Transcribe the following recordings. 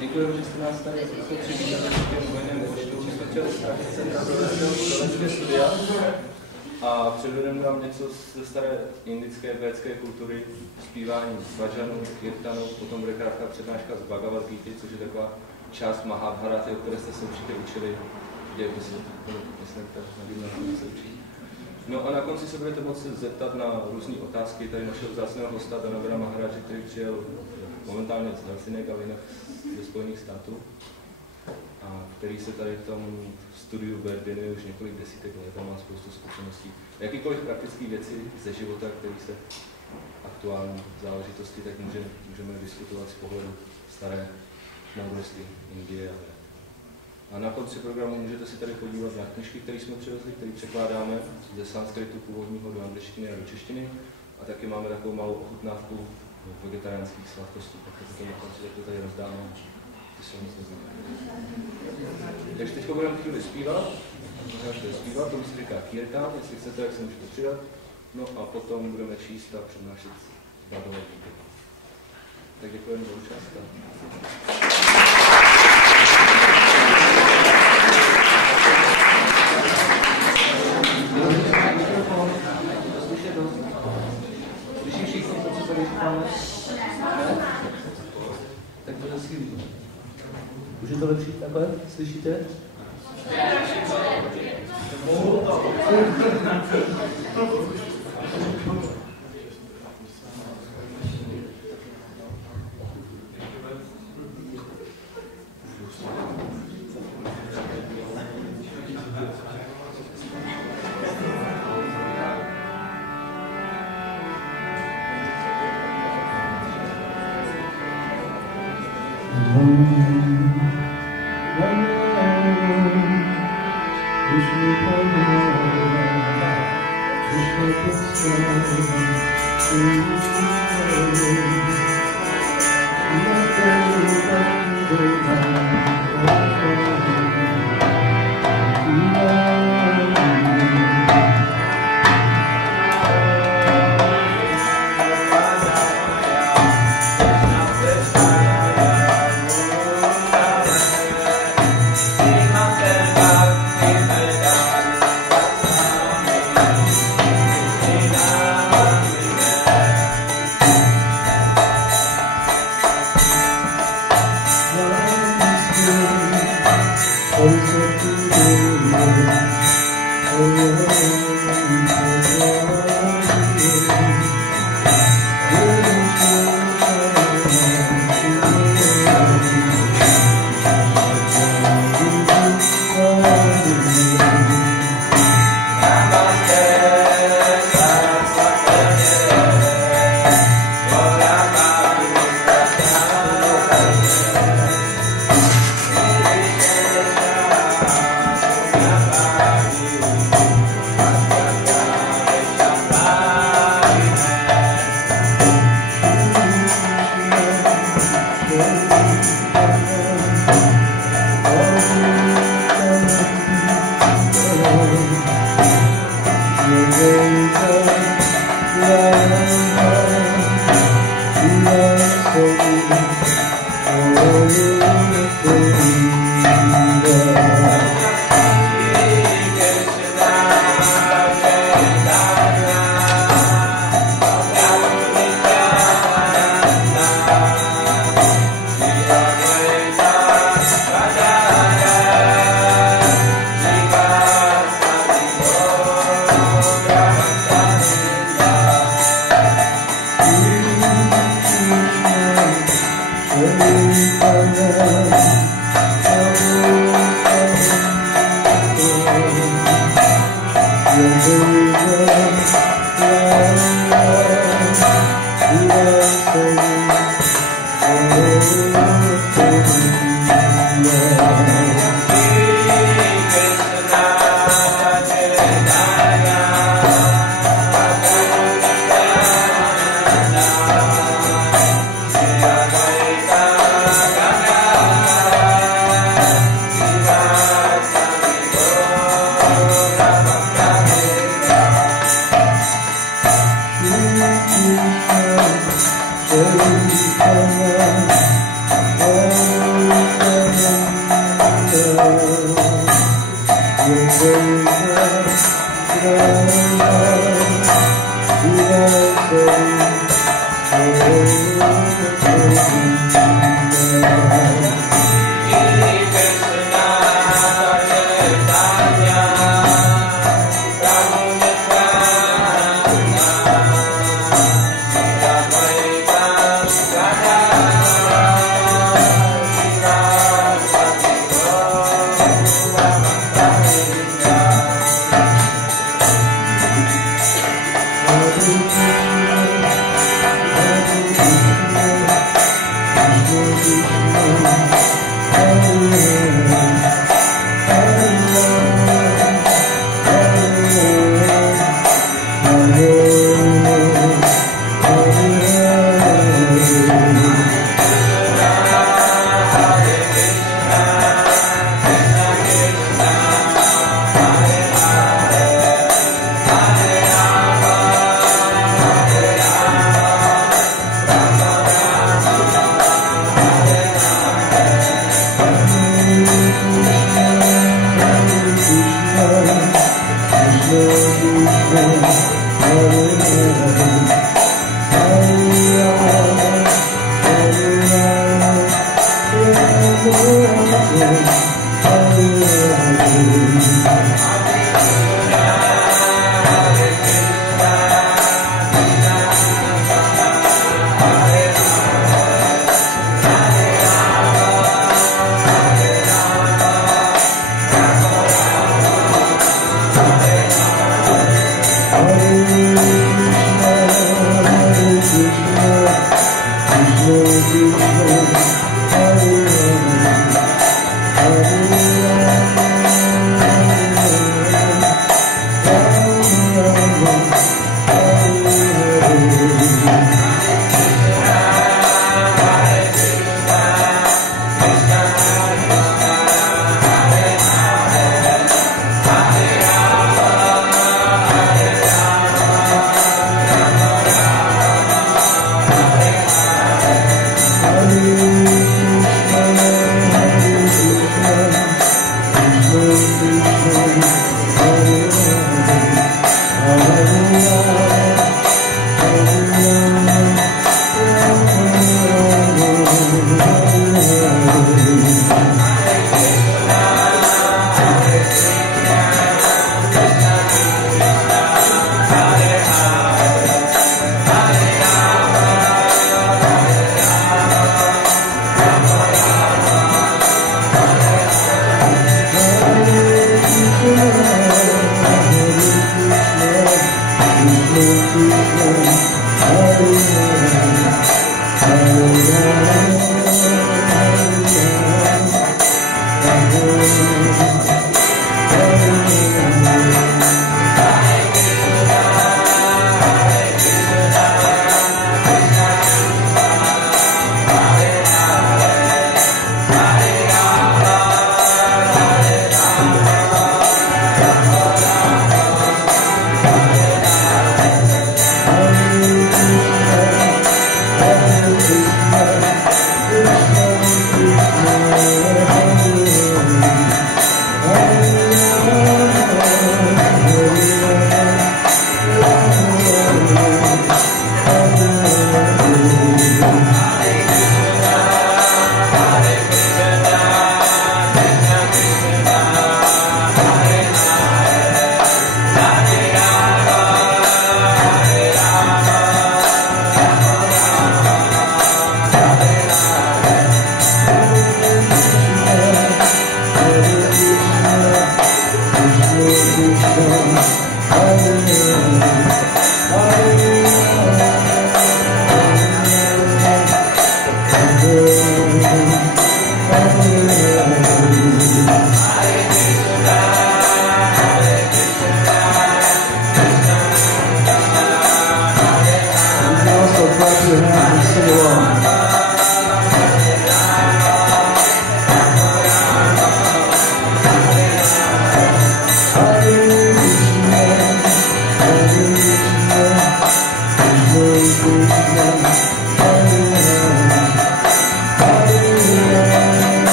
Děkuji, že jste nás tady přivítali v těm vojném počtu. My jsme chtěli ztratit se na studia a předvedeme vám něco ze staré indické védské kultury, zpívání bhajanů, kirtanů, potom bude krátká přednáška z Bhagavad Gita, což je taková část Mahabharaty, o které jste se určitě učili v dějepisu, myslím, na gymnáziu se učí. No a na konci se budete moci zeptat na různé otázky tady našeho vzácného hosta Danavira Maharaji, který přijel momentálně z Helsinek, ale jinak ze Spojených států, a který se tady v tom studiu věnuje už několik desítek let a má spoustu zkušeností. Jakýkoliv praktické věci ze života, které se aktuální záležitosti, tak můžeme diskutovat z pohledu staré moudrosti Indie. A na konci programu můžete si tady podívat na knižky, které jsme přivezli, které překládáme ze sanskritu původního do angličtiny a do češtiny. A taky máme takovou malou ochutnávku vegetariánských sladkostí, tak to na konci, jak to tady rozdáme, ty jsou nic neznamená. Takže teď budeme chvíli zpívat, tomu se říká Kirtan, jestli chcete, jak se můžete přidat. No a potom budeme číst a přednášet Bhagavad Gita. Tak děkujeme za účast. Slyší všichni to, co tady říkáme? Tak to je skvělý. Už je to lepší takhle? Slyšíte?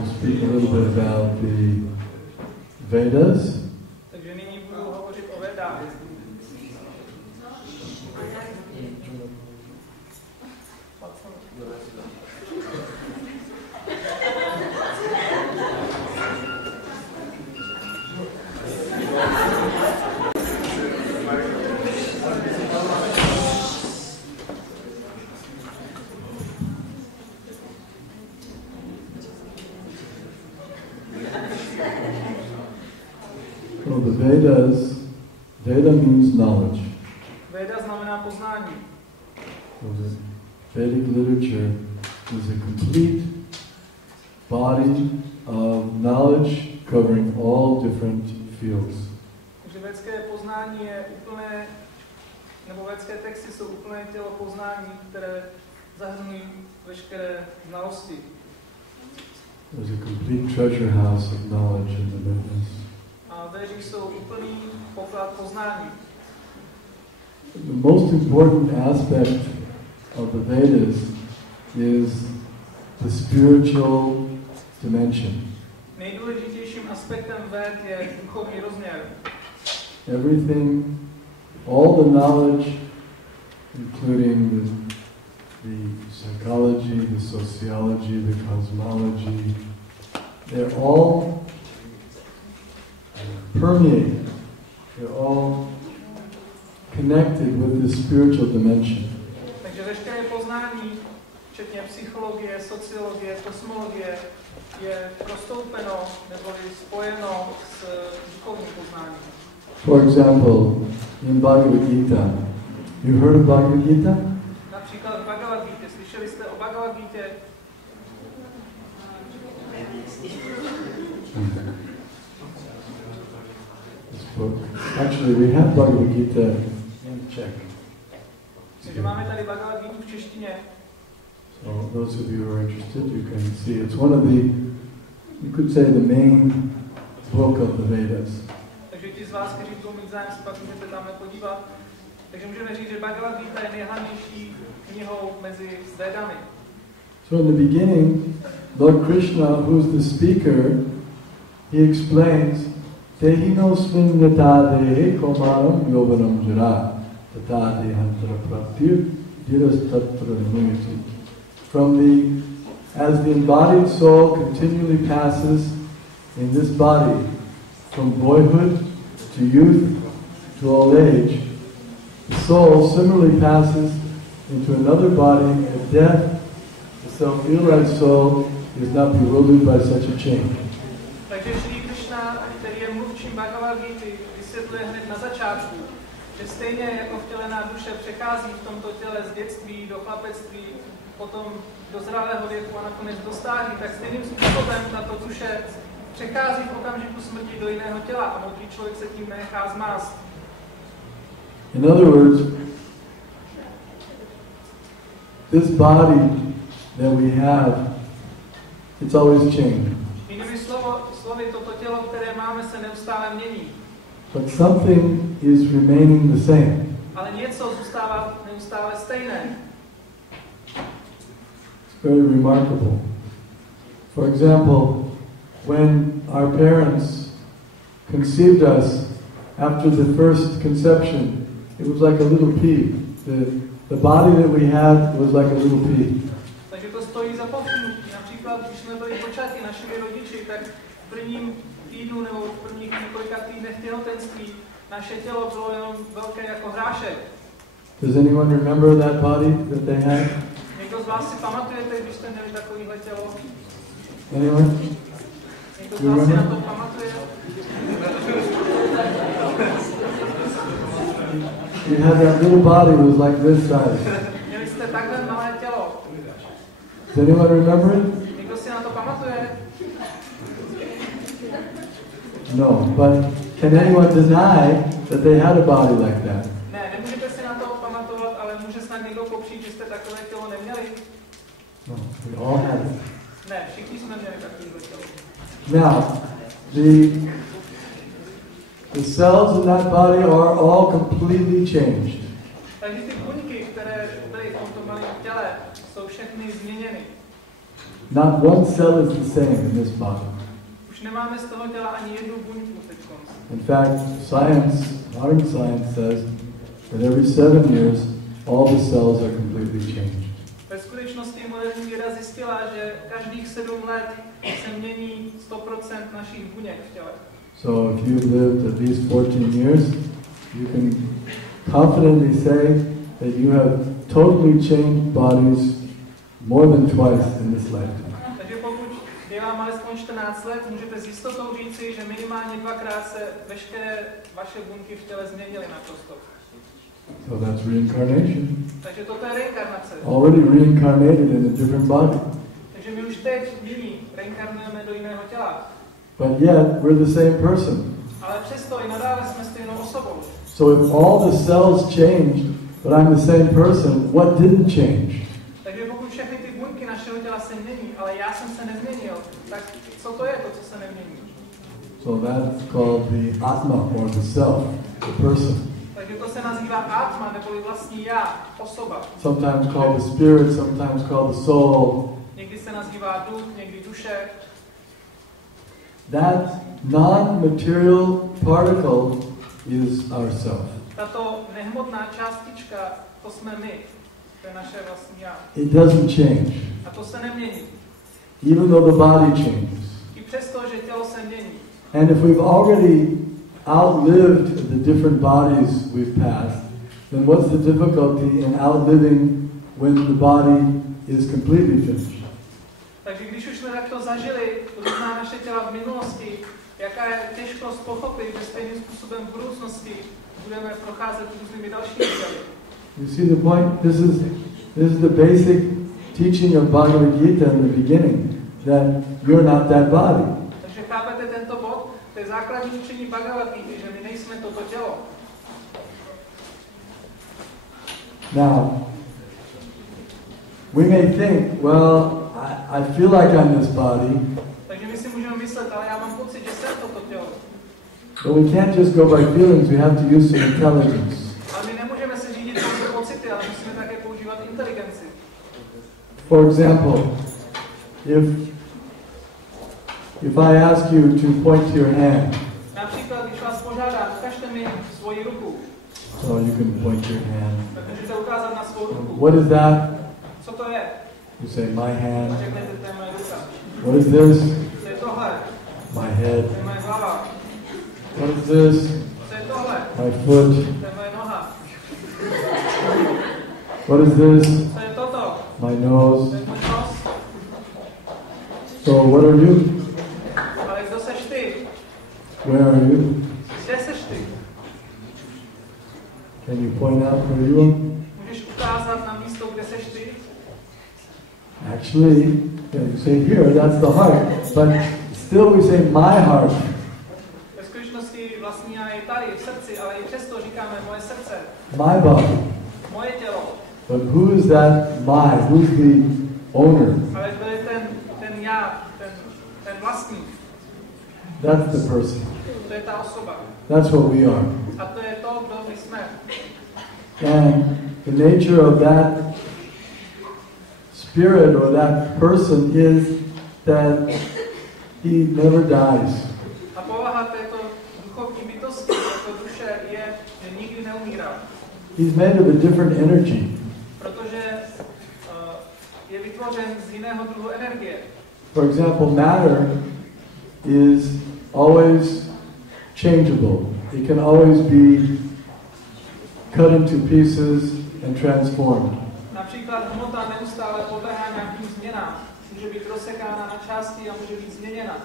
going to speak a little bit about the Vedas. Takže nyní budu hovořit o Vedách. Well, the Vedas, Veda means knowledge. Veda znamená poznání. So the Vedic literature is a complete body of knowledge covering all different fields. Takže védské poznání je úplné, nebo védské texty jsou úplné tělo poznání, které zahrnují veškeré znalosti. There's a complete treasure house of knowledge in the Vedas. A Védy jsou úplný poklad poznání. The most important aspect of the Vedas is the spiritual dimension. Nejdůležitějším aspektem Véd je duchovní rozměr. Everything, all the knowledge, including the psychology, the sociology, the cosmology, they're all permeate, they're all connected with the spiritual dimension. Takže veškeré poznání, včetně psychologie, sociologie, kosmologie, je prostoupeno nebo je spojeno s duchovním poznáním. For example, in Bhagavad Gita, you heard of Bhagavad Gita? Například v Bhagavad Gita. Slyšeli jste o Bhagavad Gita? This book. Actually, we have Bhagavad Gita in Czech. Takže máme tady Bhagavad Gita v češtině. So those of you who are interested, you can see it's one of the, you could say, the main book of the Vedas. Takže ti z vás, kteří budou mít zájem, se pak můžete tam podívat. Takže můžeme říct, že Bhagavad Gita je nejhlavnější knihou mezi Vedami. So in the beginning, Lord Krishna, who's the speaker, he explains, Tehino sminyata dehe komaram yovanam jara, tata dehantara praptir, diras tatra nuyati. As the embodied soul continually passes in this body, from boyhood to youth to old age, the soul similarly passes into another body at death. The self-realized soul is not bewildered by such a change. Takže Shri Krishna, který je mluvčím Bhagavad Gita, vysvětluje hned na začátku, že stejně jako vtělená duše přechází v tomto těle z dětství do chlapectví, potom do zralého věku a nakonec do stáří, tak stejným způsobem tato duše přechází v okamžiku smrti do jiného těla a moudrý člověk se tím nechá zmást. In other words, this body that we have, it's always changing. Jinými slovy, toto tělo, které máme, se neustále mění. But something is remaining the same. Ale něco zůstává neustále stejné. It's very remarkable. For example, when our parents conceived us after the first conception, it was like a little pea. The body that we had was like a little pea. Takže to stojí za povšimnutí. Například, když jsme byli počati našimi rodiči, tak v prvním týdnu nebo v prvních několika týdnech těhotenství naše tělo bylo jenom velké jako hrášek. Does anyone remember that body that they had? Někdo z vás si pamatujete, když jste měli takovýhle tělo? Anyone? Někdo z vás si na to pamatuje? You had that little body that was like this size. Měli jste takhle malé tělo. Does anyone remember it? Někdo si na to pamatuje? No, but can anyone deny that they had a body like that? Ne, nemůžete si na to pamatovat, ale může snad někdo popřít, že jste takové tělo neměli? No, we all had it. Ne, všichni jsme měli takové tělo. Now, the cells in that body are all completely changed. Takže ty buňky, které byly v tomto malém těle, jsou všechny změněny. not one cell is the same in this body. Už nemáme z toho těla ani jednu buňku teď. In fact, science, modern science says that every 7 years, all the cells are completely changed. Ve skutečnosti moderní věda zjistila, že každých 7 let se mění 100% našich buněk v těle. So if you've lived at least 14 years, you can confidently say that you have totally changed bodies more than twice in this lifetime. Takže pokud je vám alespoň 14 let, můžete s jistotou říci, že minimálně 2krát se veškeré vaše buňky v těle změnily naprosto. So that's reincarnation. Takže toto je reinkarnace. Already reincarnated in a different body. Takže my už teď nyní reinkarnujeme do jiného těla. But yet, we're the same person. Ale přesto i nadále jsme stejnou osobou. So if all the cells changed, but I'm the same person, what didn't change? Takže pokud všechny ty buňky našeho těla se mění, ale já jsem se nezměnil, tak co to je to, co se nemění? So that's called the Atma, or the self, the person. Takže to se nazývá Atma, neboli vlastní já, osoba. Sometimes called the spirit, sometimes called the soul. Někdy se nazývá duch, někdy duše. That non-material particle is ourself. Tato nehmotná částička, to jsme my. To je naše vlastní já. It doesn't change. A to se nemění. Even though the body changes. I přesto, že tělo se mění. And if we've already outlived the different bodies we've passed, then what's the difficulty in outliving when the body is completely finished? Takže když už jsme takto zažili různá naše těla v minulosti, jaká je těžkost pochopit, že stejným způsobem v budoucnosti budeme procházet různými dalšími těly. You see the point? This is the basic teaching of Bhagavad Gita in the beginning, that you're not that body. Takže chápete tento bod? To je základní učení Bhagavad Gita, že my nejsme toto tělo. Now, we may think, well, I feel like I'm this body. Takže my si můžeme myslet, ale já mám pocit, že jsem toto tělo. But we can't just go by feelings, we have to use some intelligence. Ale my nemůžeme se řídit pouze pocity, ale musíme také používat inteligenci. For example, if I ask you to point to your hand, Například, když vás požádám, ukažte mi svoji ruku. so you can point to your hand. Tak můžete ukázat na svou ruku. What is that? Co to je? You say, my hand. Řeknete, to je moje ruka. What is this? Co je tohle? My head. To je moje hlava. What is this? Co je tohle? My foot. To je moje noha. What is this? Co je toto? My To nose. je můj nos. So what are you? Ale kdo seš ty? Where are you? Kde seš ty? Can you point out where you are? Můžeš ukázat na místo, kde seš ty? Actually, you say here, that's the heart. But still we say my heart. Ve skutečnosti vlastní já je tady, v srdci, ale i přesto říkáme moje srdce. My body. Moje tělo. But who is that my? Who's the owner? Ale to je ten já, ten vlastník. That's the person. To je ta osoba. That's what we are. A to je to, kdo my jsme. And the nature of that spirit or that person is that he never dies. A povaha této duchovní bytosti, této duše je, že nikdy neumírá. He's made of a different energy. Protože je vytvořen z jiného druhu energie. For example, matter is always changeable. It can always be cut into pieces and transformed. Například hmota neustále podléhá nějakým změnám. Může být rozsekána na části a může být změněna.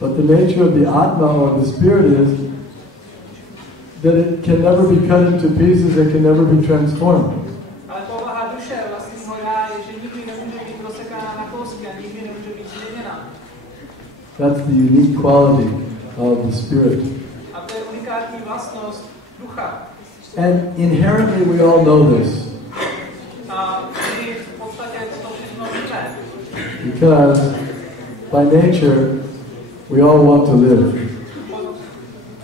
But the nature of the Atma or the spirit is that it can never be cut into pieces, it can never be transformed. Ale povaha duše vlastního já je, že nikdy nemůže být rozsekána na kousky a nikdy nemůže být změněna. That's the unique quality of the spirit. A to je unikátní vlastnost ducha. And inherently we all know this. A my v podstatě to všechno víme. Because by nature we all want to live.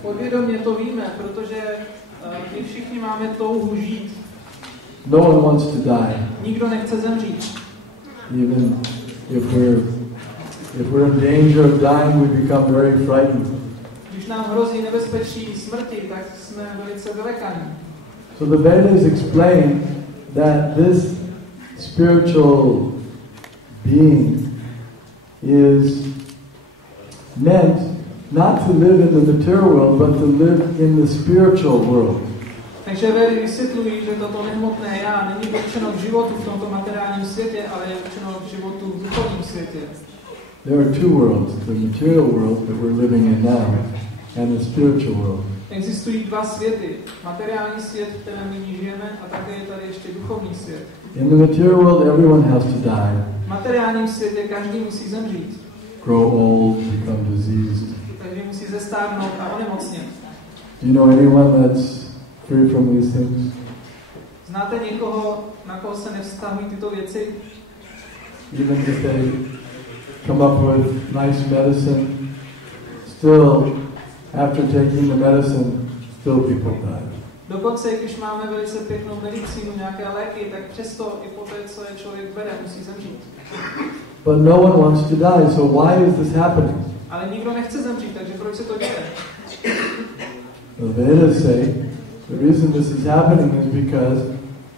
Podvědomě to víme, protože my všichni máme touhu žít. No one wants to die. Nikdo nechce zemřít. Even if we're in danger of dying, we become very frightened. Když nám hrozí nebezpečí smrti, tak jsme velice vylekaní. So the Vedas explain that this spiritual being is meant not to live in the material world, but to live in the spiritual world. Takže Vedy vysvětlují, že toto nehmotné já není určeno k životu v tomto materiálním světě, ale je určeno k životu v duchovním světě. There are two worlds, the material world that we're living in now and the spiritual world. Existují dva světy. Materiální svět, v kterém nyní žijeme, a také je tady ještě duchovní svět. In the material world, everyone has to die. V materiálním světě každý musí zemřít. Grow old, become diseased. Každý musí zestárnout a onemocnět. Do you know anyone that's free from these things? Znáte někoho, na koho se nevztahují tyto věci? Even if they come up with nice medicine, still, after taking the medicine, still people die. Dokonce, když máme velice pěknou medicínu, nějaké léky, tak přesto i poté, co je člověk bere, musí zemřít. But no one wants to die, so why is this happening? Ale nikdo nechce zemřít, takže proč se to děje? The Vedas say the reason this is happening is because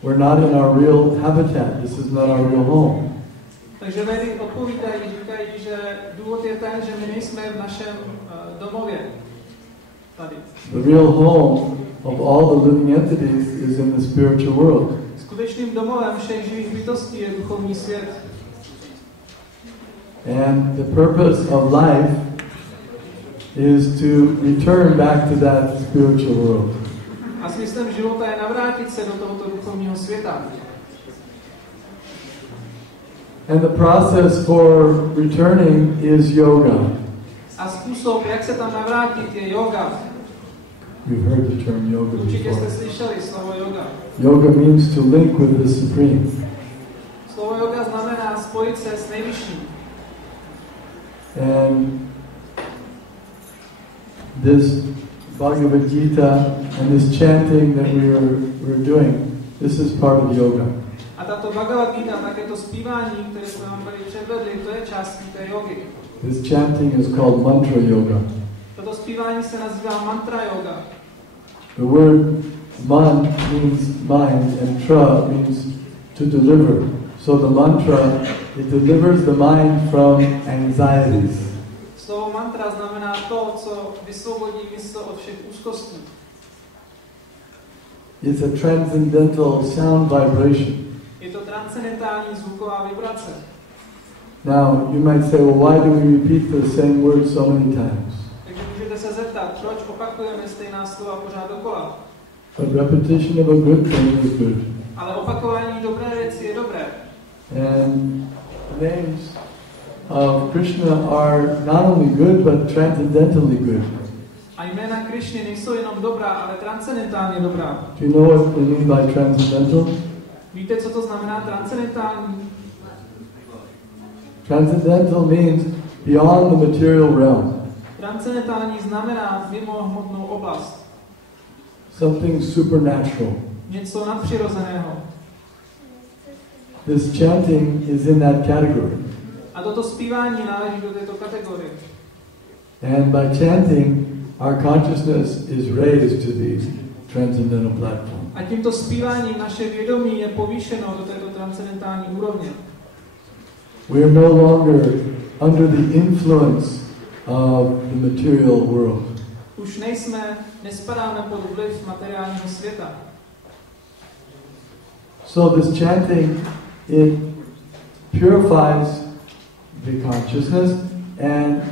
we're not in our real habitat. This is not our real home. Takže Vedy odpovídají, říkají, že důvod je ten, že my nejsme v našem domově. Tady. The real home of all the living entities is in the spiritual world. Skutečným domovem všech živých bytostí je duchovní svět. And the purpose of life is to return back to that spiritual world. A smyslem života je navrátit se do tohoto duchovního světa. And the process for returning is yoga. A způsob, jak se tam navrátit, je yoga. You've heard the term yoga Určitě jste before. slyšeli slovo yoga. Yoga means to link with the Supreme. Slovo yoga znamená spojit se s nejvyšším. And this Bhagavad Gita and this chanting that we're doing, this is part of yoga. A tato Bhagavad Gita, také to zpívání, které jsme vám tady předvedli, to je částí té jogy. This chanting is called mantra yoga. Toto zpívání se nazývá mantra yoga. The word man means mind and tra means to deliver. So the mantra, it delivers the mind from anxieties. Slovo mantra znamená to, co vysvobodí mysl od všech úzkostí. It's a transcendental sound vibration. Je to transcendentální zvuková vibrace. Now, you might say, well, why do we repeat the same word so many times? Takže můžete se zeptat, proč opakujeme stejná slova pořád dokola. But repetition of a good thing is good. Ale opakování dobré věci je dobré. And the names of Krishna are not only good, but transcendentally good. A jména Krishny nejsou jenom dobrá, ale transcendentálně dobrá. Do you know what they mean by transcendental? Víte, co to znamená transcendentální? Transcendental means beyond the material realm. Transcendentální znamená mimo hmotnou oblast. Something supernatural. Něco nadpřirozeného. This chanting is in that category. A toto zpívání náleží do této kategorie. And by chanting, our consciousness is raised to the transcendental platform. A tímto zpíváním naše vědomí je povýšeno do této transcendentální úrovně. We are no longer under the influence of the material world. Už nespadáme pod vliv materiálního světa. So this chanting, it purifies the consciousness and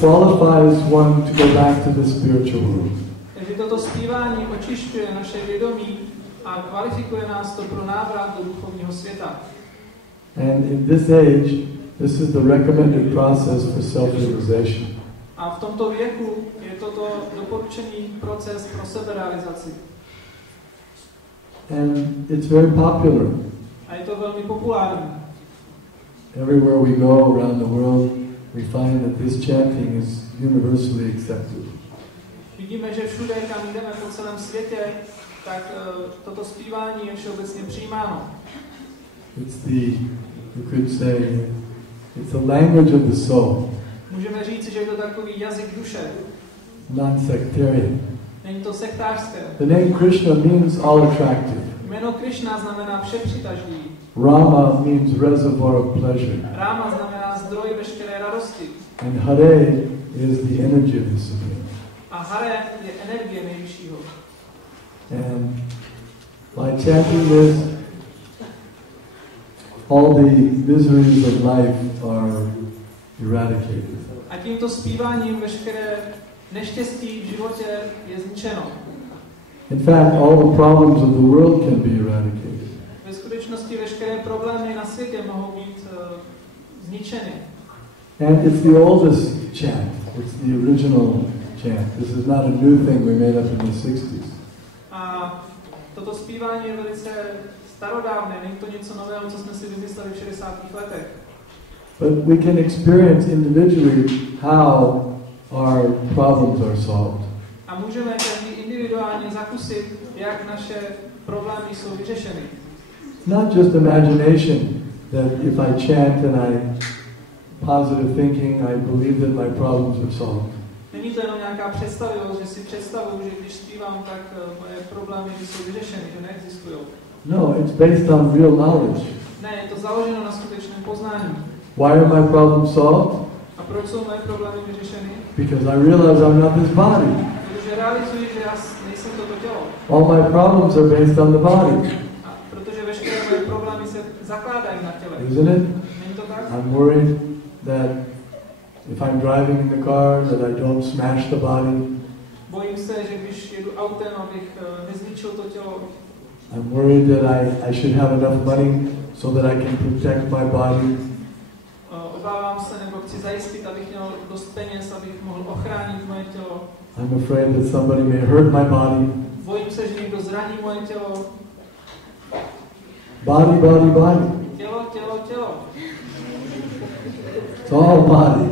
qualifies one to go back to the spiritual world. Takže toto zpívání očišťuje naše vědomí a kvalifikuje nás to pro návrat do duchovního světa. And in this age, this is the recommended process for self-realization. A v tomto věku je toto doporučený proces pro seberealizaci. And it's very popular. A je to velmi populární. Everywhere we go around the world, we find that this chanting is universally accepted. Vidíme, že všude, kam jdeme po celém světě, tak toto zpívání je všeobecně přijímáno. It's the, you could say, It's a language of the soul. Můžeme říct, že je to takový jazyk duše. Non-sectarian. Není to sektářské. The name Krishna means all attractive. Jméno Krishna znamená všepřitažlivý. Rama means reservoir of pleasure. Rama znamená zdroj veškeré radosti. And Hare is the energy of the Supreme. A Hare je energie nejvyššího. And by chanting this, all the miseries of life are eradicated. A tímto zpíváním veškeré neštěstí v životě je zničeno. In fact, all the problems of the world can be eradicated. Ve skutečnosti veškeré problémy na světě mohou být zničeny. And it's the oldest chant. It's the original chant. This is not a new thing we made up in the 60s. A toto zpívání je velice starodávné, není to něco nového, co jsme si vymysleli v 60. letech. But we can experience individually how our problems are solved. A můžeme každý individuálně zakusit, jak naše problémy jsou vyřešeny. Not just imagination that if I chant and I positive thinking, I believe that my problems are solved. Není to jenom nějaká představivost, že si představuju, že když zpívám, tak moje problémy jsou vyřešeny, že neexistují. No, it's based on real knowledge. Ne, je to založeno na skutečném poznání. Why are my problems solved? A proč jsou moje problémy vyřešeny? Because I realize I'm not this body. Protože realizuji, že já nejsem toto tělo. All my problems are based on the body. A protože veškeré moje problémy se zakládají na těle. Isn't it? Není to tak? I'm worried that if I'm driving in the car, that I don't smash the body. Bojím se, že když jedu autem, abych nezničil to tělo. I'm worried that I should have enough money so that I can protect my body. Obávám se, nebo chci zajistit, abych měl dost peněz, abych mohl ochránit moje tělo. I'm afraid that somebody may hurt my body. Bojím se, že někdo zraní moje tělo. Body, body, body. Tělo, tělo, tělo. It's all body.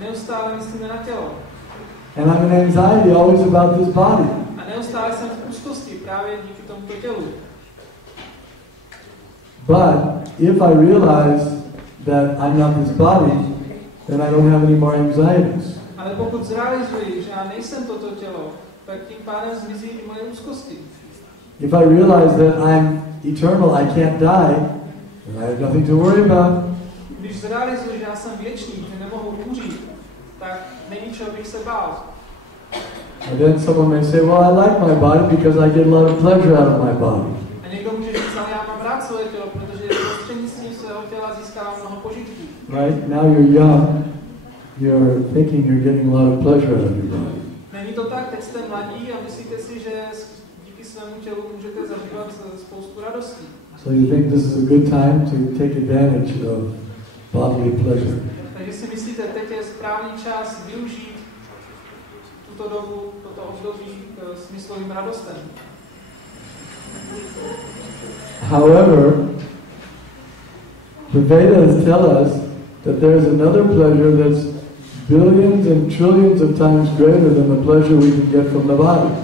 Neustále myslíme na tělo. And I'm in anxiety always about this body. A neustále jsem v úzkosti právě díky tomuto tělu. But if I realize that I'm not this body, then I don't have any more anxieties. Ale pokud zrealizuji, že já nejsem toto tělo, tak tím pádem zmizí i moje úzkosti. If I realize that I'm eternal, I can't die, then I have nothing to worry about. Když zrealizuji, že já jsem věčný, že nemohu umřít, tak není čeho bych se bál. And then someone may say, well, I like my body because I get a lot of pleasure out of my body. A někdo může říct, ale já mám rád svoje tělo, protože prostřednictvím svého těla získávám mnoho požitků. Right? Now you're young, you're thinking you're getting a lot of pleasure out of your body. Není to tak, teď jste mladí a myslíte si, že díky svému tělu můžete zažívat spoustu radostí. So you think this is a good time to take advantage of bodily pleasure. Takže si myslíte, teď je správný čas využít tuto dobu, toto období k smyslovým radostem. However, the Vedas tell us that there's another pleasure that's billions and trillions of times greater than the pleasure we can get from the body.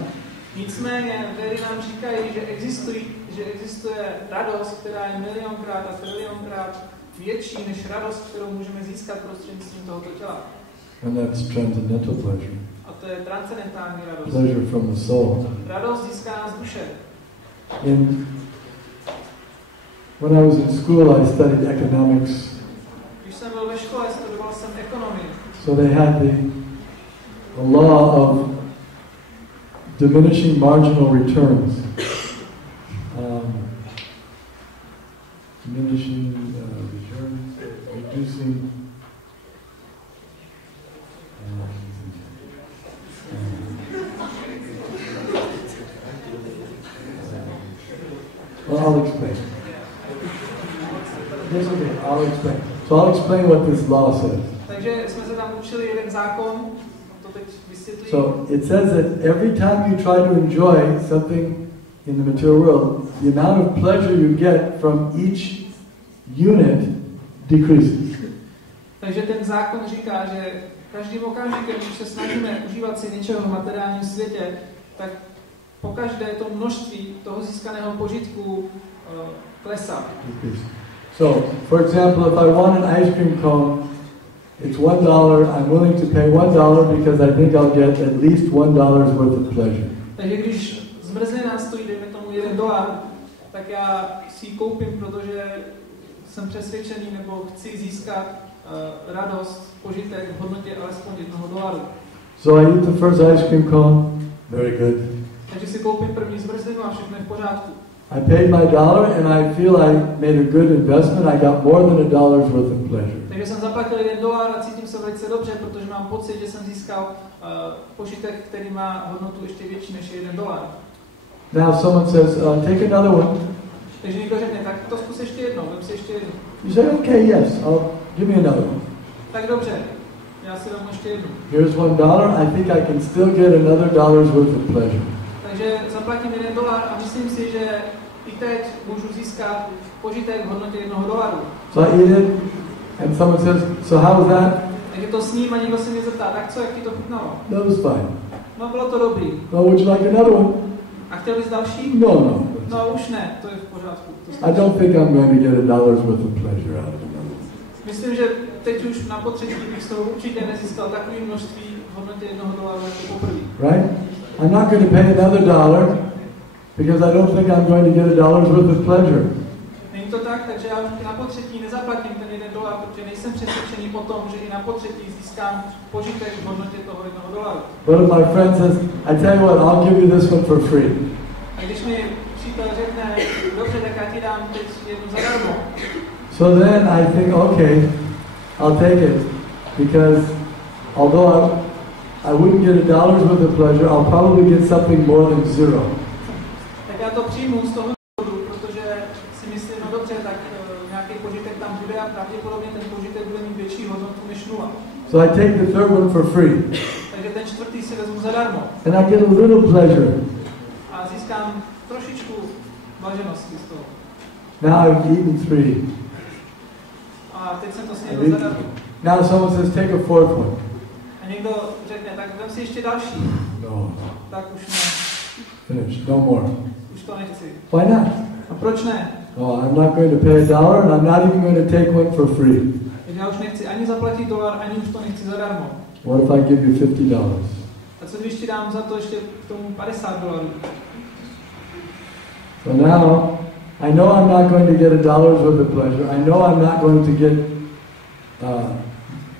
Nicméně Vedy nám říkají, že existuje radost, která je milionkrát a trilionkrát větší než radost, kterou můžeme získat prostřednictvím tohoto těla. And that's transcendental pleasure. A to je transcendentální radost. Pleasure from the soul. Radost získaná z duše. When I was in school, I studied economics. Když jsem byl ve škole, studoval jsem ekonomii. So they had the law of diminishing marginal returns. Diminishing returns, reducing. Well, I'll explain. Yes, okay, I'll explain. So I'll explain what this law says. Takže jsme se tam učili jeden zákon, to teď vysvětlím. So it says that every time you try to enjoy something in the material world, the amount of pleasure you get from each unit decreases. Takže ten zákon říká, že každým okamžikem, když se snažíme užívat si něčeho v materiálním světě, tak pokaždé to množství toho získaného požitku klesá. So, for example, if I want an ice cream cone, it's $1. I'm willing to pay $1 because I think I'll get at least $1 worth of pleasure. Takže když zmrzlina stojí, dejme tomu $1, tak já si ji koupím, protože jsem přesvědčený nebo chci získat radost, požitek v hodnotě alespoň $1. So I eat the first ice cream cone, very good. Takže si koupím první zmrzlinu a všechno je v pořádku. I paid my $1 and I feel I made a good investment. I got more than $1 worth of pleasure. Takže jsem zaplatil $1 a cítím se velice dobře, protože mám pocit, že jsem získal požitek, který má hodnotu ještě větší než $1. Now someone says, take another one. Takže někdo řekne, tak to zkus ještě jednou, vem si ještě jednou. You say, okay, yes, give me another one. Tak dobře, já si dám ještě jednu. Here's $1. I think I can still get another $1's worth of pleasure. Takže zaplatím $1 a myslím si, že i teď můžu získat požitek v hodnotě $1. So I eat it, and someone says, so how was that? Takže to sním a někdo se mě zeptá, tak co, jak ti to chutnalo? That was fine. No, bylo to dobrý. Well, would you like another one? A chtěl bys další? No. No, už ne, to je v pořádku. I don't think I'm going to get $1's worth of pleasure out of another one. Myslím, že teď už na potřetí bych z toho určitě nezískal takové množství v hodnotě $1 jako poprvé. Right? I'm not going to pay another $1 because I don't think I'm going to get $1's worth of pleasure. Není to tak, takže já už na potřetí nezaplatím ten $1, protože nejsem přesvědčený o tom, že i na potřetí získám požitek v hodnotě toho $1. But if my friend says, I tell you what, I'll give you this one for free. A když mi přítel řekne, dobře, tak já ti dám teď jednu zadarmo. So then I think, okay, I'll take it because although I wouldn't get $1's worth of pleasure, I'll probably get something more than zero. Tak já to přijmu z toho důvodu, protože si myslím, no dobře, tak nějaký požitek tam bude a pravděpodobně ten požitek bude mít větší hodnotu než 0. So I take the third one for free. Takže ten čtvrtý si vezmu zadarmo. And I get a little pleasure. A získám trošičku blaženosti z toho. Now I've eaten 3. A teď jsem to snědl zadarmo. Now someone says, take a fourth one. A někdo řekne, tak vem si ještě další. No. Tak už ne. Finish. No more. Už to nechci. Why not? A proč ne? Oh, I'm not going to pay $1 and I'm not even going to take one for free. Já už nechci ani zaplatit $1, ani už to nechci zadarmo. What if I give you $50? A co když ti dám za to ještě k tomu $50? So now, I know I'm not going to get $1's worth of pleasure. I know I'm not going to get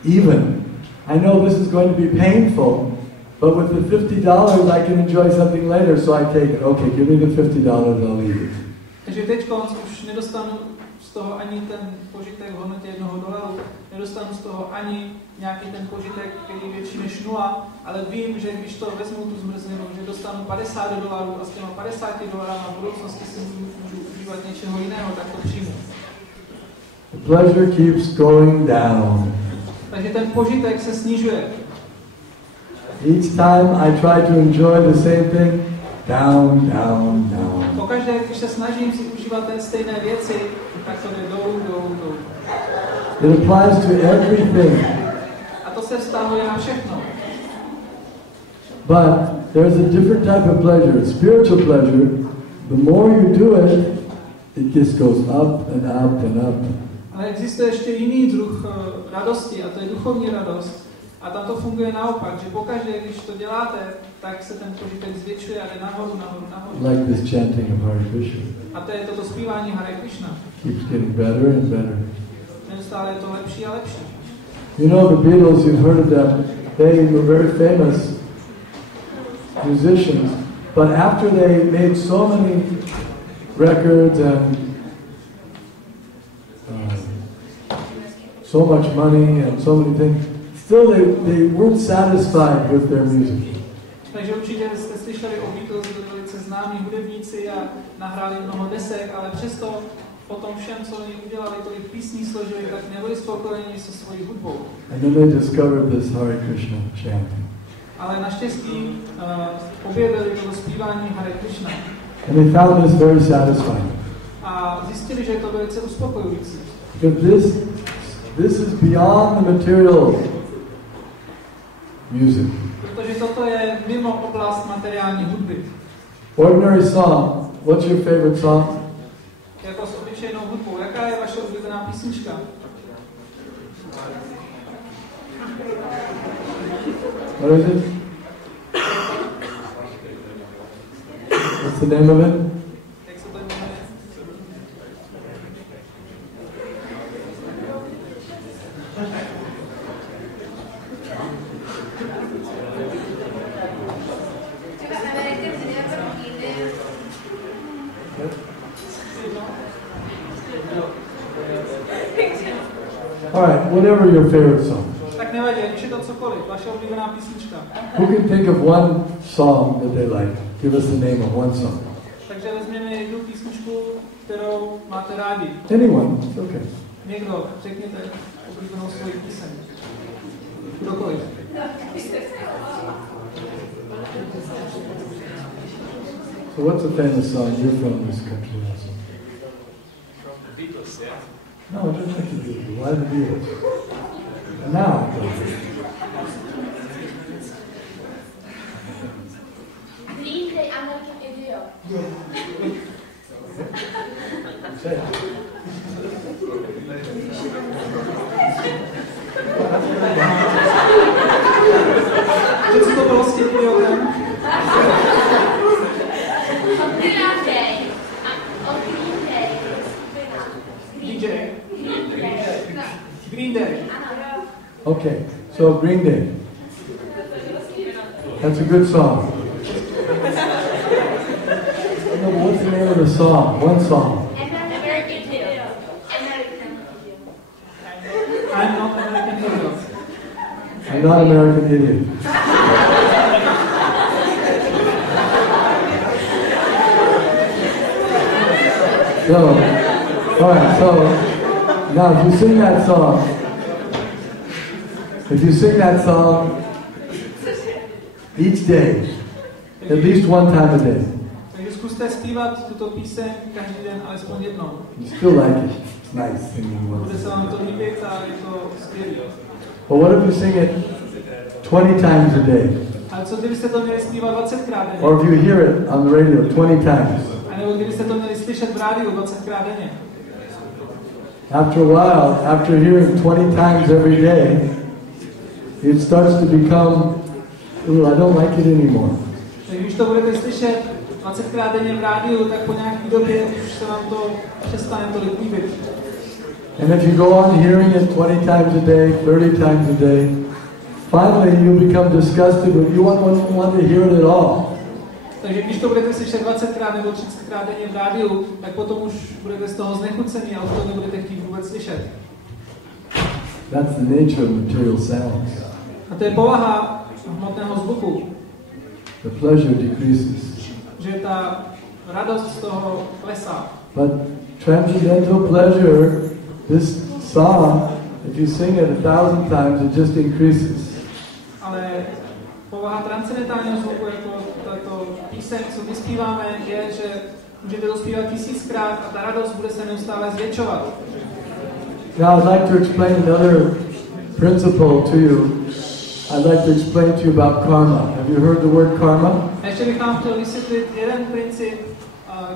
even. I know this is going to be painful, but with the $50 I can enjoy something later, so I take it. Okay, give me the $50, I'll eat it. Takže teď už nedostanu z toho ani ten požitek v hodnotě $1, nedostanu z toho ani nějaký ten požitek, který je větší než 0, ale vím, že když to vezmu tu zmrzlinu, že dostanu $50 a s těma $50 v budoucnosti si můžu užívat něčeho jiného, tak to přijmu. The pleasure keeps going down. Takže ten požitek se snižuje. Each time I try to enjoy the same thing, down. Pokaždé, když se snažím si užívat té stejné věci, tak to jde dolů. It applies to everything. A to se vztahuje na všechno. But there's a different type of pleasure, spiritual pleasure. The more you do it, it just goes up and up and up. Ale existuje ještě jiný druh radosti, a to je duchovní radost. A tam to funguje naopak, že pokaždé, když to děláte, tak se ten požitek zvětšuje a jde nahoru. Like this chanting of Hare Krishna. A to je toto zpívání Hare Krishna. Keeps getting better and better. Neustále je to lepší a lepší. You know the Beatles, you've heard of them. They were very famous musicians, but after they made so many records and so much money and so many things, still they weren't satisfied with their music. Takže určitě jste slyšeli o Beatles, byli velice známí hudebníci a nahráli mnoho desek, ale přesto po tom všem, co oni udělali, tolik písní složili, tak nebyli spokojeni se svojí hudbou. And then they discovered this Hare Krishna chanting. Ale naštěstí objevili to zpívání Hare Krishna. And they found this very satisfying. A zjistili, že je to velice uspokojující. Because this is beyond the material music. Protože toto je mimo oblast materiální hudby. Ordinary song. What's your favorite song? Jako s obyčejnou hudbou. Jaká je vaše oblíbená písnička. What is it? What's the name of it? Jak se to jmenuje? All right, whatever your favorite song. Tak nevadí, když je to cokoliv, vaše oblíbená písnička. Who can think of one song that they like? Give us the name of one song. Takže vezměme jednu písničku, kterou máte rádi. Anyone, it's okay. Někdo, řekněte oblíbenou svoji píseň. Kdokoliv. So what's a famous song? You're from this country also. The Beatles, yeah? No, just like the Beatles. Why the Beatles? Now I don't. Green Day, American Idiot. Say it. Že co to bylo s tím idiotem? Green Day. Green Day. DJ. Green Day. Okay, so Green Day. That's a good song. No, but what's the name of the song? One song. American Idiot. I'm not American Idiot. I'm not American Idiot. So, alright, so now if you sing that song each day, at least one time a day, Takže zkuste zpívat tuto píseň každý den alespoň jednou. you still like it. It's nice singing Bude once. se vám to líbit a je to skvělé. But what if you sing it 20 times a day? Ale co kdybyste to měli zpívat 20krát denně? Or if you hear it on the radio 20 times? A nebo kdybyste to měli slyšet v rádiu 20krát denně? After a while, after hearing 20 times every day, it starts to become, I don't like it anymore. Takže když to budete slyšet 20krát denně v rádiu, tak po nějaké době už se vám to přestane tolik líbit. And if you go on hearing it 20 times a day, 30 times a day, finally you become disgusted, but you won't want to hear it at all. Takže když to budete slyšet 20krát nebo 30krát denně v rádiu, tak potom už budete z toho znechucení a už to nebudete chtít vůbec slyšet. That's the nature of material sounds. A to je povaha hmotného zvuku, The pleasure decreases. že ta radost z toho klesá. But transcendental pleasure, this song, if you sing it 1,000 times, it just increases. Ale povaha transcendentálního zvuku, jako tato píseň, co my zpíváme, je, že můžete to zpívat 1000krát a ta radost bude se neustále zvětšovat. Now I'd like to explain another principle to you. I'd like to explain to you about karma. Have you heard the word karma? A ještě bych vám chtěl vysvětlit jeden princip,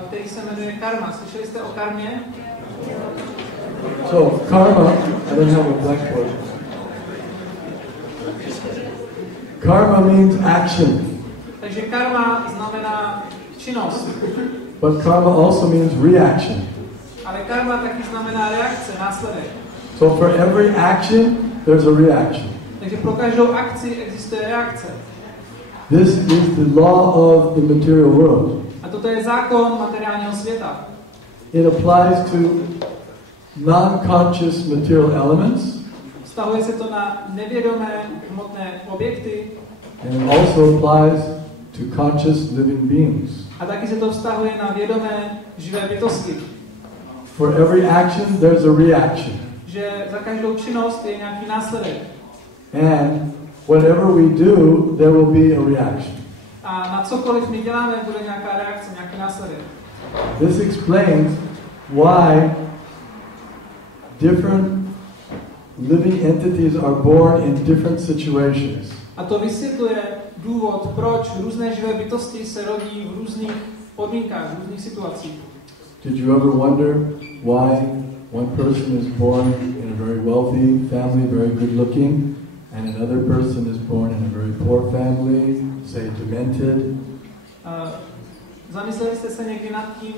který se jmenuje karma. Slyšeli jste o karmě? So karma, I don't have a blackboard. Karma means action. Takže karma znamená činnost. But karma also means reaction. Ale karma taky znamená reakce, následek. So for every action, there's a reaction. Takže pro každou akci existuje reakce. This is the law of the material world. A toto je zákon materiálního světa. It applies to non-conscious material elements. Vztahuje se to na nevědomé hmotné objekty. And it also applies to conscious living beings. A taky se to vztahuje na vědomé živé bytosti. For every action, there's a reaction. Že za každou činnost je nějaký následek. And whatever we do, there will be a reaction. A na cokoliv my děláme, bude nějaká reakce, nějaký následek. This explains why different living entities are born in different situations. A to vysvětluje důvod, proč různé živé bytosti se rodí v různých podmínkách, v různých situacích. Did you ever wonder why one person is born in a very wealthy family, very good looking, and another person is born in a very poor family, say demented. Zamysleli jste se někdy nad tím,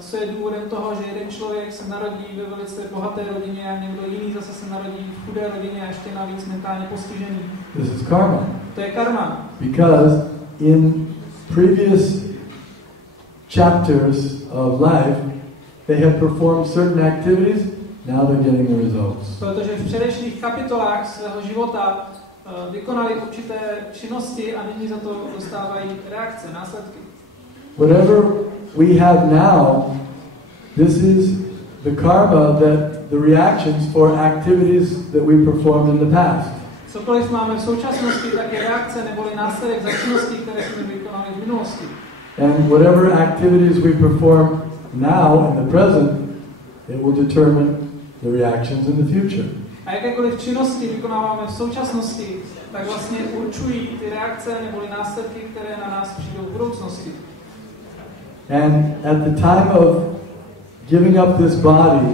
co je důvodem toho, že jeden člověk se narodí ve velice bohaté rodině a někdo jiný zase se narodí v chudé rodině a ještě navíc mentálně postižený? This is karma. To je karma. Because in previous chapters of life, they have performed certain activities, now they're getting the results. Protože v předešlých kapitolách svého života vykonali určité činnosti a nyní za to dostávají reakce, následky. Whatever we have now, this is the karma, that the reactions for activities that we performed in the past. Cokoliv máme v současnosti, tak je reakce neboli následek za činnosti, které jsme vykonali v minulosti. And whatever activities we perform now in the present, it will determine the reactions in the future. A jakékoliv činnosti vykonáváme v současnosti, tak vlastně určují ty reakce neboli následky, které na nás přijdou v budoucnosti. And at the time of giving up this body,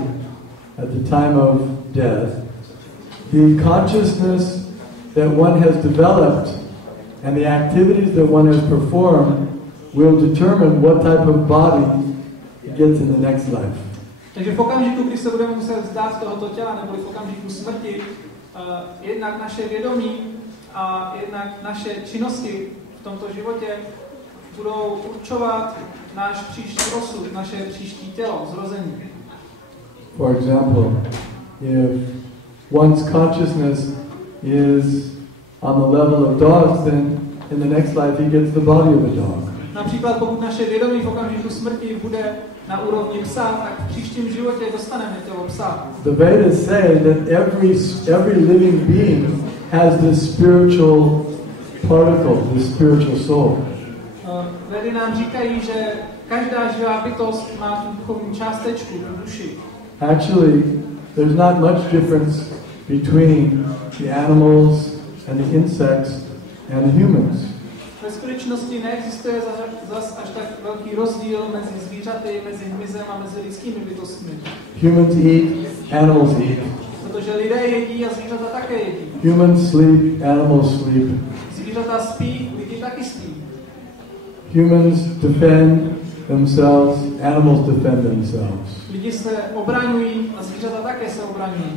at the time of death, the consciousness that one has developed and the activities that one has performed will determine what type of body he gets in the next life. Takže v okamžiku, kdy se budeme muset vzdát tohoto těla, nebo v okamžiku smrti, jednak naše vědomí a jednak naše činnosti v tomto životě budou určovat náš příští osud, naše příští tělo, zrození. For example, if one's consciousness is on the level of dogs, then in the next life he gets the body of a dog. Například pokud naše vědomí v okamžiku smrti bude na úrovni psa, tak v příštím životě dostaneme tělo psa. The Vedas say that every living being has this spiritual particle, this spiritual soul. Vedy nám říkají, že každá živá bytost má tu duchovní částečku, tu duši. Actually, there's not much difference between the animals and the insects and the humans. Ve skutečnosti neexistuje zas až tak velký rozdíl mezi zvířaty, mezi hmyzem a mezi lidskými bytostmi. Humans eat, animals eat. Protože lidé jedí a zvířata také jedí. Humans sleep, animals sleep. Zvířata spí, lidi taky spí. Humans defend themselves, animals defend themselves. Lidi se obraňují a zvířata také se obraňují.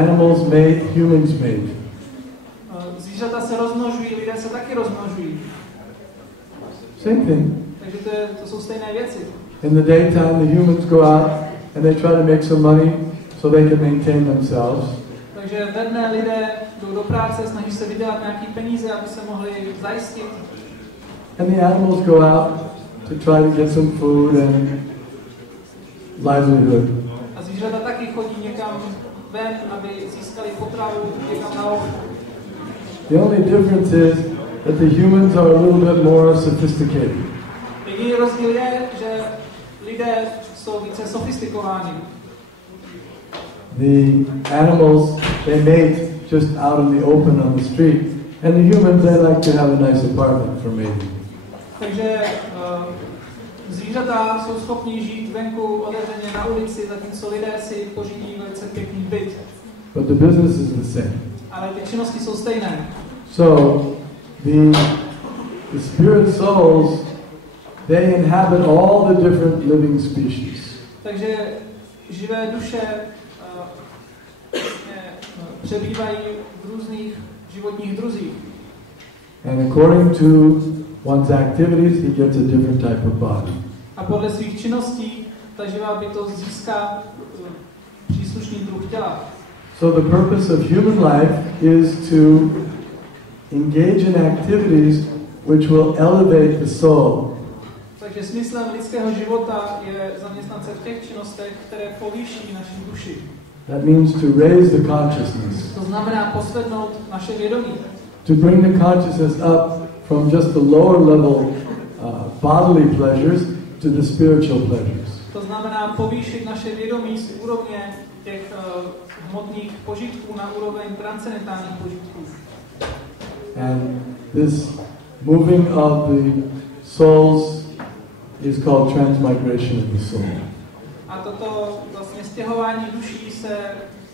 Animals mate, humans mate. Zvířata se rozmnožují, lidé se taky rozmnožují. Same thing. Takže to jsou stejné věci. In the daytime, the humans go out and they try to make some money so they can maintain themselves. Takže ve dne lidé jdou do práce, snaží se vydělat nějaký peníze, aby se mohli zajistit. And the animals go out to try to get some food and livelihood. A zvířata taky chodí někam ven, aby získali potravu, někam na lov. The only difference is that the humans are a little bit more sophisticated. Jediný rozdíl je, že lidé jsou více sofistikováni. The animals, they mate just out in the open on the street, and the humans, they like to have a nice apartment for mating. Takže zvířata jsou schopni žít venku otevřeně na ulici, zatímco lidé si pořídí velice pěkný byt. But the business is the same. Ale ty činnosti jsou stejné. So, the spirit souls, they inhabit all the different living species. Takže živé duše přebývají v různých životních druzích. And according to one's activities, he gets a different type of body. A podle svých činností ta živá bytost získá příslušný druh těla. So the purpose of human life is to engage in activities which will elevate the soul. Takže smyslem lidského života je zaměstnat se v těch činnostech, které povýší naši duši. That means to raise the consciousness. To znamená poslednout naše vědomí. To bring the consciousness up from just the lower level bodily pleasures to the spiritual pleasures. To znamená povýšit naše vědomí z úrovně těch hmotných požitků na úroveň transcendentálních požitků. And this moving of the souls is called transmigration of the soul. A toto vlastně stěhování duší se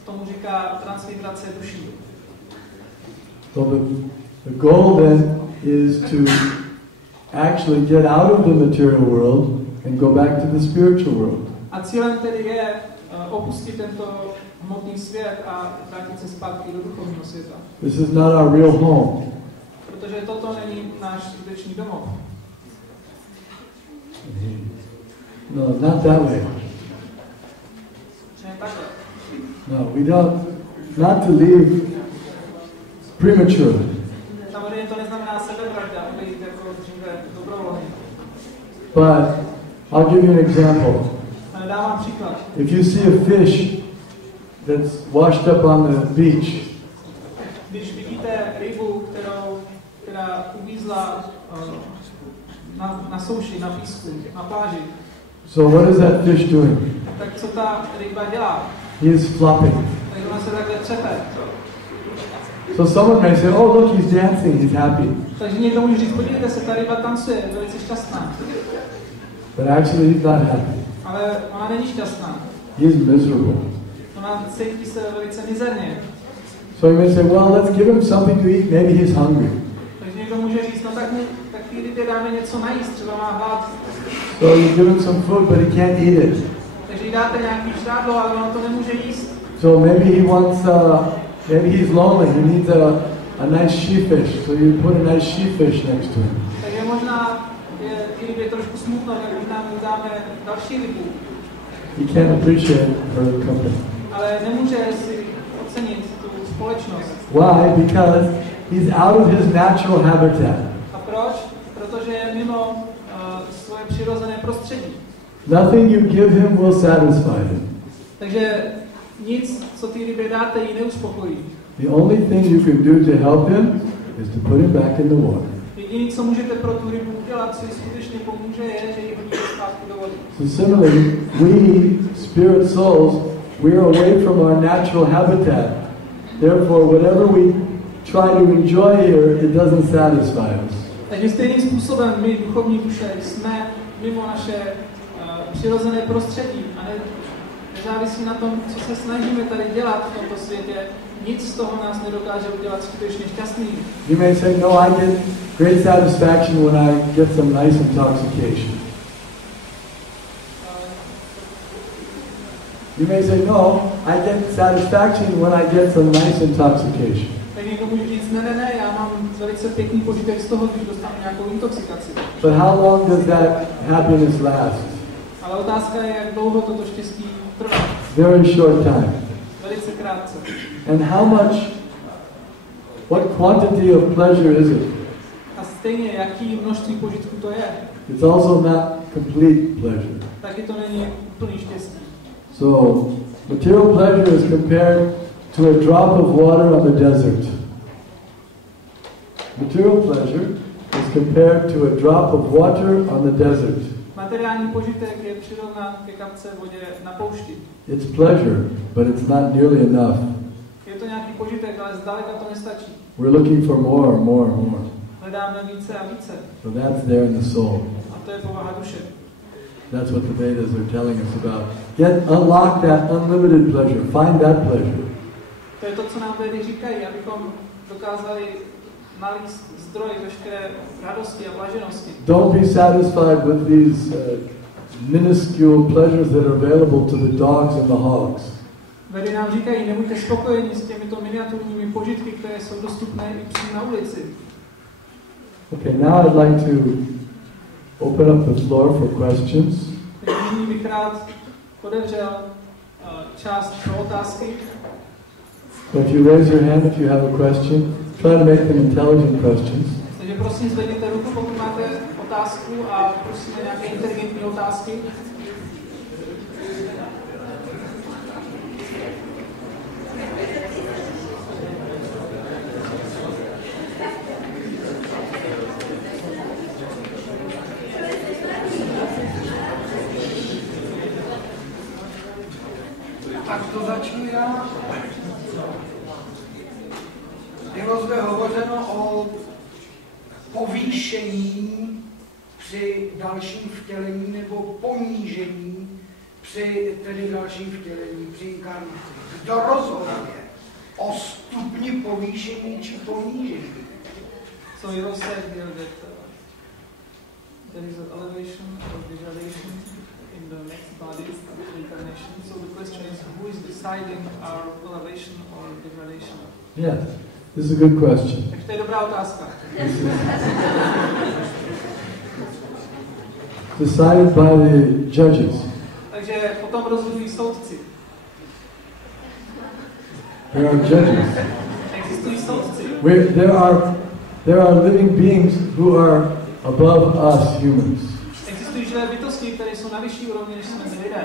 tomu říká transmigrace duší. So the goal then is to actually get out of the material world and go back to the spiritual world. A cílem tedy je opustit tento hmotný svět a vrátit se zpátky do duchovního světa. This is not our real home. Protože toto není náš skutečný domov. No, not that way. Ne takhle. No, we don't, not to leave prematurely. Samozřejmě to neznamená sebevražda, odejít jako dříve dobrovolně. But I'll give you an example. Ale dávám příklad. If you see a fish that's washed up on the beach, Když vidíte rybu, která uvízla na souši, na písku, na pláži, so what is that fish doing? tak co ta ryba dělá? He is flopping. Tak ona se takhle třepe. So someone may say, oh look, he's dancing, he's happy. Takže někdo může říct, podívejte se, ta ryba tancuje, je velice šťastná. But actually he's not happy. Ale ona není šťastná. He's miserable. Ona cítí se velice mizerně. So you may say, well, let's give him something to eat, maybe he's hungry. Takže někdo může říct, no tak té rybě dáme něco najíst, třeba má hlad. So you give him some food, but he can't eat it. Takže jí dáte nějaký žrádlo, ale ono to nemůže jíst. So maybe he wants, maybe he's lonely, he needs a nice she-fish, so you put a nice she-fish next to him. Takže možná je té rybě trošku smutno, tak možná mu dáme další rybu. He can't appreciate her company. Ale nemůže si ocenit tu společnost. Why? Because he's out of his natural habitat. A proč? Protože je mimo svoje přirozené prostředí. Nothing you give him will satisfy him. Takže nic, co ty rybě dáte, ji neuspokojí. The only thing you can do to help him is to put him back in the water. Jediné, co můžete pro tu rybu udělat, co jí skutečně pomůže, je, že ji hodíte zpátky do vody. So similarly, we, spirit souls, we are away from our natural habitat. Therefore, whatever we try to enjoy here, it doesn't satisfy us. Takže stejným způsobem my, duchovní duše, jsme mimo naše přirozené prostředí a nezávisí na tom, co se snažíme tady dělat v tomto světě, nic z toho nás nedokáže udělat skutečně šťastný. You may say, no, I get great satisfaction when I get some nice intoxication. You may say, no, I get satisfaction when I get some nice intoxication. Tak někdo může říct, ne, já mám velice pěkný požitek z toho, když dostanu nějakou intoxikaci. But how long does that happiness last? Ale otázka je, jak dlouho toto štěstí trvá. Very short time. Velice krátce. And how much, what quantity of pleasure is it? A stejně, jaký množství požitku to je, It's also not complete pleasure. taky to není úplný štěstí. So, material pleasure is compared to a drop of water on the desert. Material pleasure is compared to a drop of water on the desert. Materiální požitek je přirovnán ke kapce vodě na poušti. It's pleasure, but it's not nearly enough. Je to nějaký požitek, ale zdaleka to nestačí. We're looking for more and more and more. Hledáme více a více. So that's there in the soul. A to je povaha duše. That's what the Vedas are telling us about. Unlock that unlimited pleasure. Find that pleasure. To je to, co nám Vedy říkají, abychom dokázali nalíst zdroj veškeré radosti a blaženosti. Don't be satisfied with these minuscule pleasures that are available to the dogs and the hogs. Vedy nám říkají, nebuďte spokojeni s těmito miniaturními požitky, které jsou dostupné i přímo na ulici. Okay, now I'd like to open up the floor for questions. Takže nyní bych rád otevřel část pro otázky. So if you raise your hand if you have a question, try to make them intelligent questions. Takže prosím zvedněte ruku, pokud máte otázku a prosíme nějaké inteligentní otázky. Tak to začnu já. Bylo zde hovořeno o povýšení při dalším vtělení nebo ponížení při tedy dalším vtělení, při inkarnaci. Kdo rozhoduje o stupni povýšení či ponížení? So you said here that there is an elevation or degradation in the next bodies of incarnation. So the question is, who is deciding our elevation or degradation? Yes, this is a good question. Takže to je dobrá otázka. Decided by the judges. Takže potom rozhodují soudci. There are judges. Existují soudci. There are living beings who are above us humans. Existují živé bytosti, které jsou na vyšší úrovni, než jsme lidé.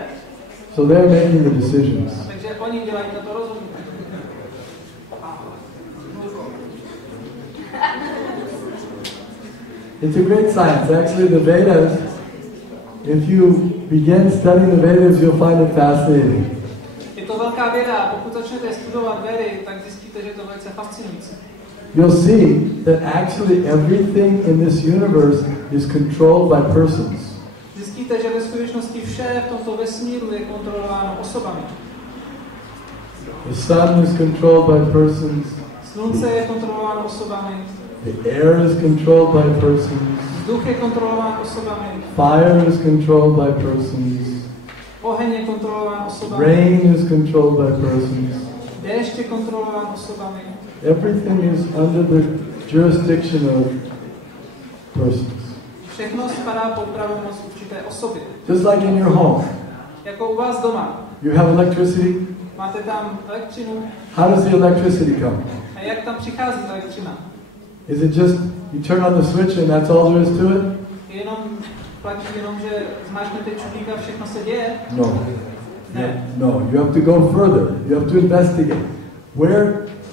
So they're making the decisions. Takže oni dělají toto rozhodnutí. It's a great science. Actually, the Vedas, if you begin studying the Vedas, you'll find it fascinating. Je to velká věda. Pokud začnete studovat Vedy, tak zjistíte, že je to velice fascinující. You'll see that actually everything in this universe is controlled by persons. Zjistíte, že ve skutečnosti vše v tomto vesmíru je kontrolováno osobami. The sun is controlled by persons. Slunce je kontrolováno osobami. The air is controlled by persons. Vzduch je kontrolován osobami. Fire is controlled by persons. Oheň je kontrolován osobami. Rain is controlled by persons. Déšť je kontrolován osobami. Everything is under the jurisdiction of persons. Všechno spadá pod pravomoc určité osoby. Just like in your home. Jako u vás doma. You have electricity. Máte tam elektřinu. How does the electricity come? A jak tam přichází ta elektřina? Is it just you turn on the switch and that's all there is to it? Jenom platí jenom, že zmáčknete čudlík a všechno se děje? No. Ne. No, you have to go further. You have to investigate.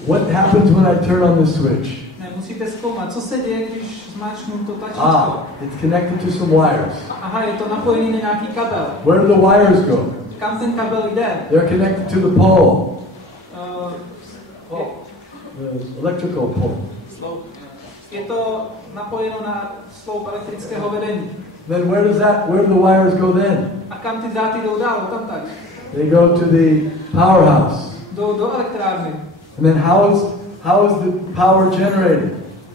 What happens when I turn on the switch? Ne, musíte zkoumat, co se děje, když zmáčknu to tlačítko. It's connected to some wires. Aha, je to napojený na nějaký kabel. Where do the wires go? Kam ten kabel jde? They're connected to the pole. The electrical pole. Je to napojeno na sloup elektrického vedení. Then where do the wires go then? A kam ty dráty jdou dál? Tam tak. They go to the powerhouse. Do elektrárny. And then how is the power generated?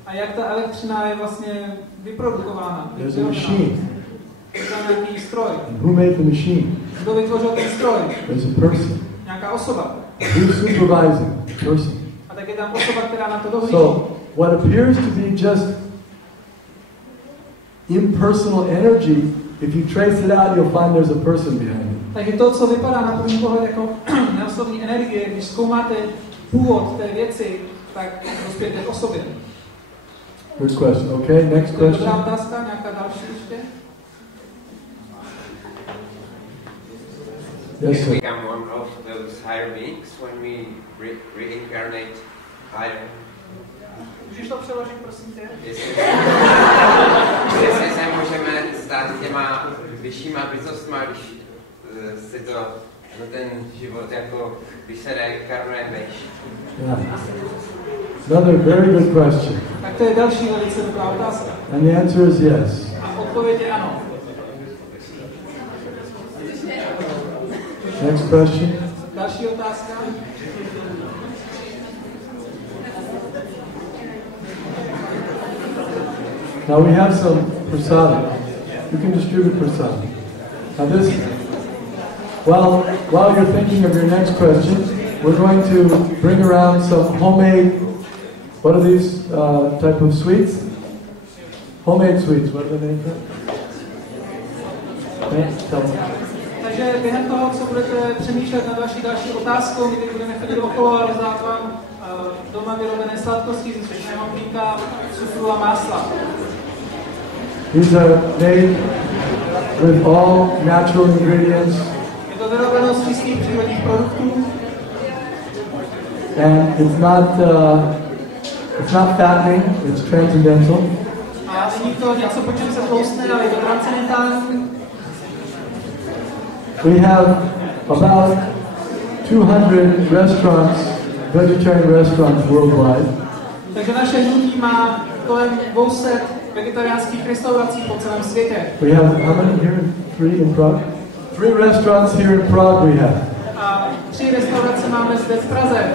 A jak ta elektřina je vlastně vyprodukována? There's a machine. Je to nějaký stroj. And who made the machine? Kdo vytvořil ten stroj? There's a person. Nějaká osoba. Who's supervising? The person. A tak je tam osoba, která na to dohlíží. So, what appears to be just impersonal energy, if you trace it out, you'll find there's a person behind it. Takže to, co vypadá na první pohled jako neosobní energie, když zkoumáte původ té věci, tak dospějete k osobě. Good question. Okay, next To je question. dobrá otázka, nějaká další ještě? Yes, Can sir. we become one of those higher beings when we reincarnate higher? Můžeš to přeložit, prosím tě? Jestli se můžeme stát těma vyššíma bytostma, když si to ten život jako když se reinkarnuje vejš. Yeah. Another very good question. Tak to je další velice dobrá otázka. And the answer is yes. A odpověď je ano. Next question. Další otázka. Now we have some prasada. You can distribute prasada. Now this, while you're thinking of your next question, we're going to bring around some homemade, what are these type of sweets? Homemade sweets, what are the names of? Tell me. Takže během toho, co budete přemýšlet nad vaší další otázkou, kdy budeme chodit okolo a rozdát vám doma vyrobené sladkosti ze světného mlíka, cukru a másla. These are made with all natural ingredients. Je to vyrobeno z čistých přírodních produktů. And it's not fattening, it's transcendental. A není to něco, po čem se tloustne, ale je to transcendentální. We have about 200 restaurants, vegetarian restaurants worldwide. Takže naše hnutí má kolem 200 vegetariánských restaurací po celém světě. We have how many here? 3 in Prague? 3 restaurants here in Prague we have. A 3 restaurace máme zde v Praze.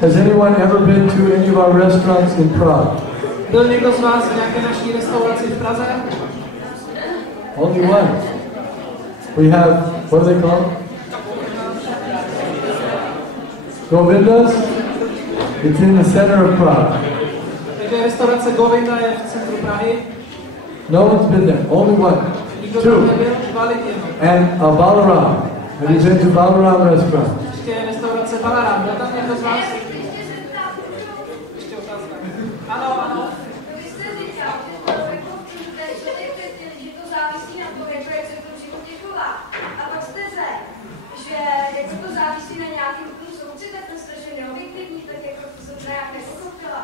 Has anyone ever been to any of our restaurants in Prague? Byl někdo z vás v nějaké naší restauraci v Praze? Only one. We have, what are they called? Govindas? It's in the center of Prague. Takže restaurace Govinda je v centru Prahy. No one's been there. Only one. Nikdo 2. tam nebyl, 2 lidi jenom. And a Balaram. Have you been to Balaram restaurant? Ještě je restaurace Balaram. Byl tam někdo z vás? Ještě otázka. Ano, ano. Vy jste říkal, že to závisí na tom, jak se to v životě chová. A pak jste řekl, že jak to závisí na nějakém soudci, tak to strašně neobjektivní, tak jako to jsem nějak nepochopila.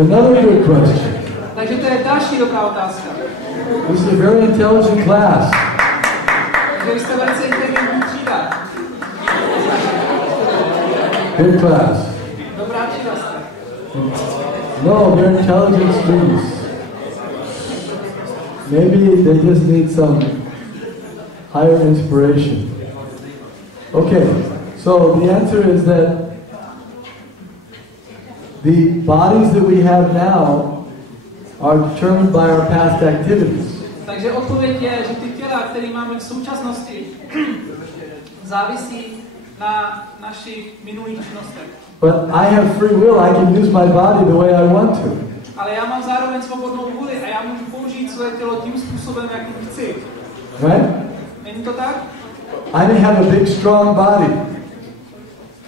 Another good question. Takže to je další dobrá otázka. This is a very intelligent class. Takže vy jste velice inteligentní třída. Good class. Dobrá třída jste. No, they're intelligent students. Maybe they just need some higher inspiration. Okay, so the answer is that the bodies that we have now are determined by our past activities. Takže odpověď je, že ty těla, které máme v současnosti, závisí na našich minulých činnostech. But I have free will. I can use my body the way I want to. Ale já mám zároveň svobodnou vůli a já můžu použít své tělo tím způsobem, jakým chci. Right? Není to tak? I may have a big strong body.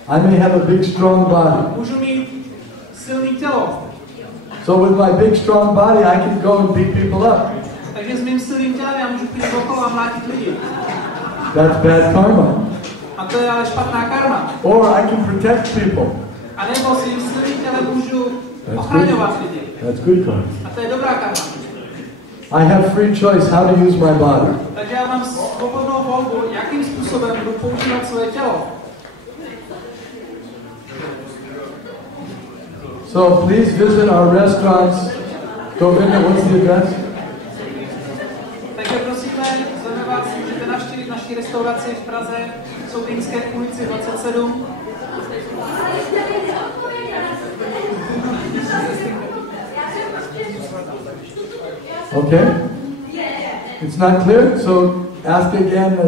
I may have a big strong body. Můžu mít silný tělo. So with my big strong body I can go and beat people up. Takže s mým silným tělem já můžu přijít okolo a mlátit lidi. That's bad karma. A to je ale špatná karma. Or I can protect people. A nebo svým silným tělem můžu ochraňovat lidi. That's good karma. A to je dobrá karma. I have free choice how to use my body. Takže já mám svobodnou volbu, jakým způsobem budu používat své tělo. So please visit our restaurants. Govinda, what's the address? Takže prosíme, zveme vás, můžete navštívit naší restauraci v Praze, v Soubinské ulici 27. Okay? It's not clear? So ask again.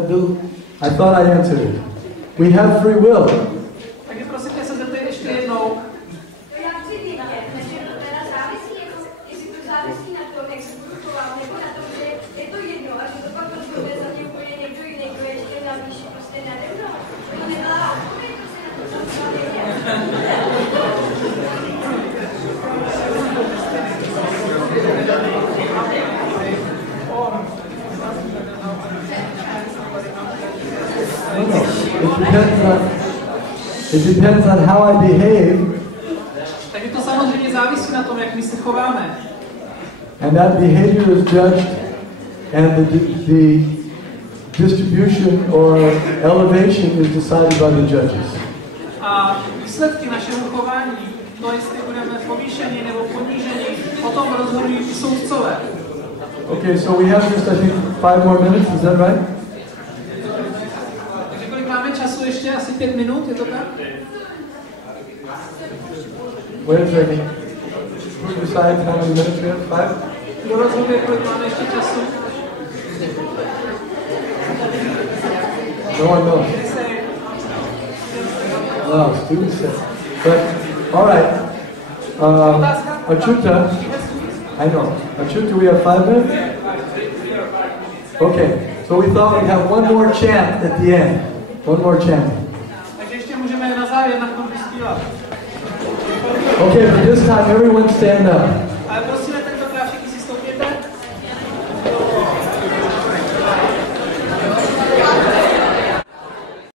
I thought I answered it. We have free will. Takže prosím tě se zeptej ještě jednou. Já chci vědět, že to teda závisí, jako, jestli to závisí na tom, jak se budu chovat, nebo na tom, že je to jedno a že to pak rozhodne za mě úplně někdo jiný, kdo je ještě na výši, prostě nade mnou. To nebyla odpověď, prostě na to, co jsem It depends on how I behave. Takže to samozřejmě závisí na tom, jak my se chováme. And that behavior is judged, and the distribution or elevation is decided by the judges. A výsledky našeho chování, to jestli budeme povýšení nebo ponížení, o tom rozhodují ty soudcové. Okay, so we have just, I think, 5 more minutes, is that right? Takže kolik máme času ještě? Asi 5 minut, je to tak? Wait a second. Who decides how many minutes we have? 5? Kdo rozhoduje, kolik máme ještě času? No one knows. No, students say. But, all right. Achyuta, I know. Achyuta, we have 5 minutes? Okay, so we thought we'd have one more chant at the end. One more chant. Takže ještě můžeme na závěr na tom zpívat. Okay, but this time everyone stand up.